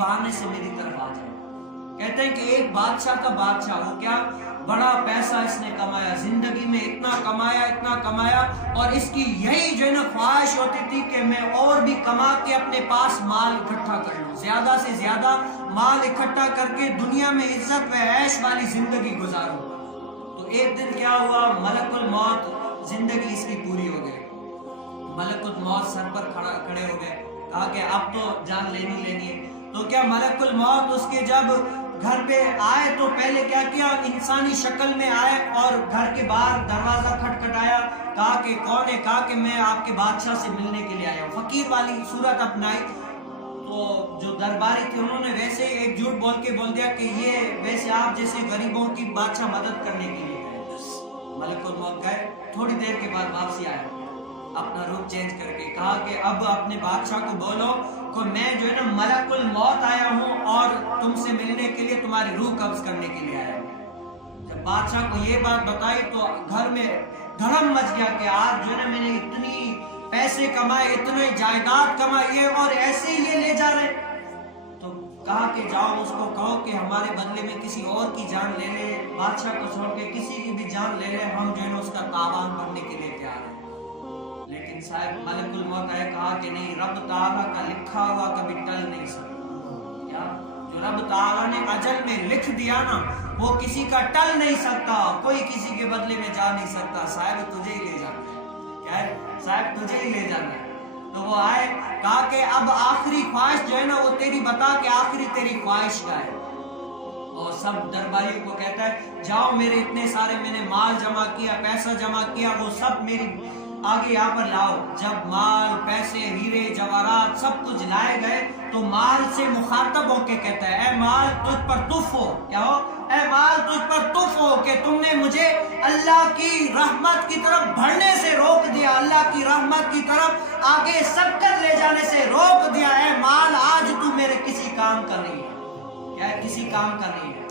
बहाने से मेरी तरफ आ जाए। कहते हैं कि एक बादशाह का बादशाह, वो क्या बड़ा पैसा इसने कमाया, जिंदगी में इतना कमाया, और इसकी यही जो है ना ख्वाहिश होती थी कि मैं और भी कमा के अपने पास माल इकट्ठा कर लूं, ज्यादा से ज्यादा माल इकट्ठा करके दुनिया में इज्जत व ऐश वाली जिंदगी गुजारूं। तो एक दिन क्या हुआ, मलकुल मौत, जिंदगी इसकी पूरी हो गई। मलकुल मौत सर पर खड़े हो गए, कहा कि अब तो जान लेनी है। तो क्या मलकुल मौत उसके जब घर पे आए तो पहले क्या किया, इंसानी शक्ल में आए और घर के बाहर दरवाजा खटखटाया, कहा कि कौन है, कहा कि मैं आपके बादशाह से मिलने के लिए आया हूँ। फकीर वाली सूरत अपनाई। तो जो दरबारी थे उन्होंने वैसे एक झूठ बोल दिया कि ये वैसे आप जैसे गरीबों की बादशाह मदद करने के लिए गए। मलकुल मौत गए, थोड़ी देर के बाद वापसी आए, अपना रूप चेंज करके कहा कि अब अपने बादशाह को बोलो कि मैं जो है ना मलकुल मौत आया हूँ और तुमसे मिलने के लिए, तुम्हारी रूह कब्ज करने के लिए आया हूँ। जब बादशाह को ये बात बताई तो घर में धर्म मच गया कि आज जो है ना मैंने इतनी पैसे कमाए, इतने जायदाद कमाई और ऐसे ही ये ले जा रहे। तो कहा कि जाओ उसको कहो कि हमारे बदले में किसी और की जान ले ले, बादशाह को छोड़ के किसी की भी जान ले ले, हम जो है ना उसका तावान भरने के लिए तैयार हैं। लेकिन साहब मलकुल मौत आए, कहा कि नहीं, रब ताला का लिखा हुआ कभी टल नहीं सकता। क्या जो रब ताला ने अजल में लिख दिया ना, वो किसी का टल नहीं सकता, कोई किसी के बदले में जा नहीं सकता। साहब तुझे ही ले जाना है, क्या है साहब, तुझे ही ले जाना है। तो वो आए, कहा कि अब आखिरी ख्वाहिश जो है ना वो तेरी बता के आखिरी तेरी ख्वाहिश का है। और सब दरबारियों को कहता है जाओ, मेरे इतने सारे मैंने माल जमा किया, पैसा जमा किया, वो सब मेरी आगे यहाँ पर लाओ। जब माल, पैसे, हीरे जवाहरात सब कुछ लाए गए तो माल से मुखातब होके कहता है, ए माल तुझ पर तुफ हो, क्या हो, ए माल तुझ पर तुफ हो कि तुमने मुझे अल्लाह की रहमत की तरफ बढ़ने से रोक दिया, अल्लाह की रहमत की तरफ आगे सबकर ले जाने से रोक दिया। ए माल आज तू मेरे किसी काम का नहीं है, क्या है, किसी काम का नहीं है।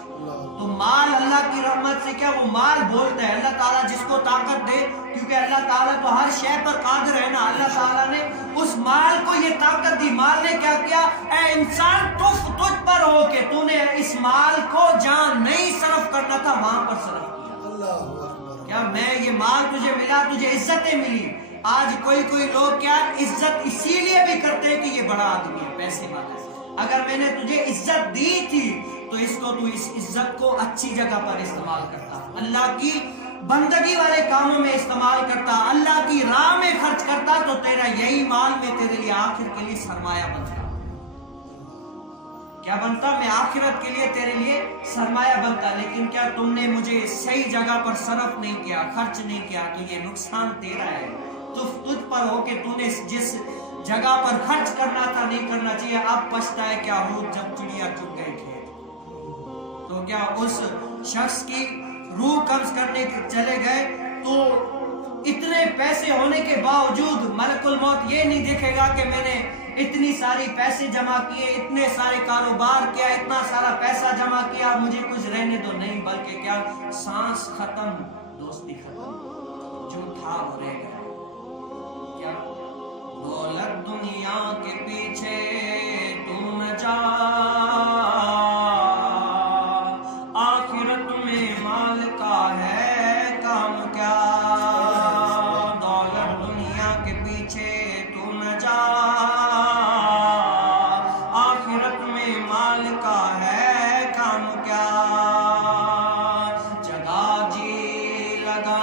तो माल अल्लाह की रहमत से, क्या वो माल बोलता है, अल्लाह ताला जिसको ताकत दे, क्योंकि अल्लाह ताला तो हर शय पर कादिर है ना, अल्लाह ताला ने उस माल को ये ताकत दी। माल ने क्या किया, ए इंसान तुझ पर हो के तूने इस माल को जहां नहीं सर्फ करना था वहां पर सर्फ किया। क्या मैं ये माल तुझे मिला, तुझे इज्जतें मिली। आज कोई लोग क्या इज्जत इसीलिए भी करते हैं कि ये बड़ा आदमी है, पैसे वाला है। अगर मैंने तुझे इज्जत दी थी तो इसको तू इस इज्जत को अच्छी जगह पर इस्तेमाल करता, अल्लाह की बंदगी वाले कामों में इस्तेमाल करता, अल्लाह की राह में खर्च करता, तो तेरा यही माल में तेरे लिए आखिर के लिए सरमाया बनता। क्या बनता, मैं आखिरत के लिए तेरे लिए सरमाया बनता। लेकिन क्या तुमने मुझे सही जगह पर सर्फ नहीं किया, खर्च नहीं किया, तो ये नुकसान तेरा है। तो तुझ पर हो कि तूने जिस जगह पर खर्च करना था नहीं करना चाहिए। अब पछताए क्या हो जब चिड़िया चुग गए खेत। तो क्या उस शख्स की रूह कब्ज करने के चले गए तो इतने पैसे होने के बावजूद मलकुल मौत ये नहीं देखेगा कि मैंने इतनी सारी पैसे जमा किए, इतने सारे कारोबार किया, इतना सारा पैसा जमा किया, मुझे कुछ रहने दो, नहीं, बल्कि क्या सांस खत्म, दोस्ती खत्म, जो था वो रह गया। क्या दौलत दुनिया के पीछे तुम जा, आखिरत में माल का है काम क्या। दौलत दुनिया के पीछे तुम जा, आखिरत में माल का है काम क्या। जगह जी लगा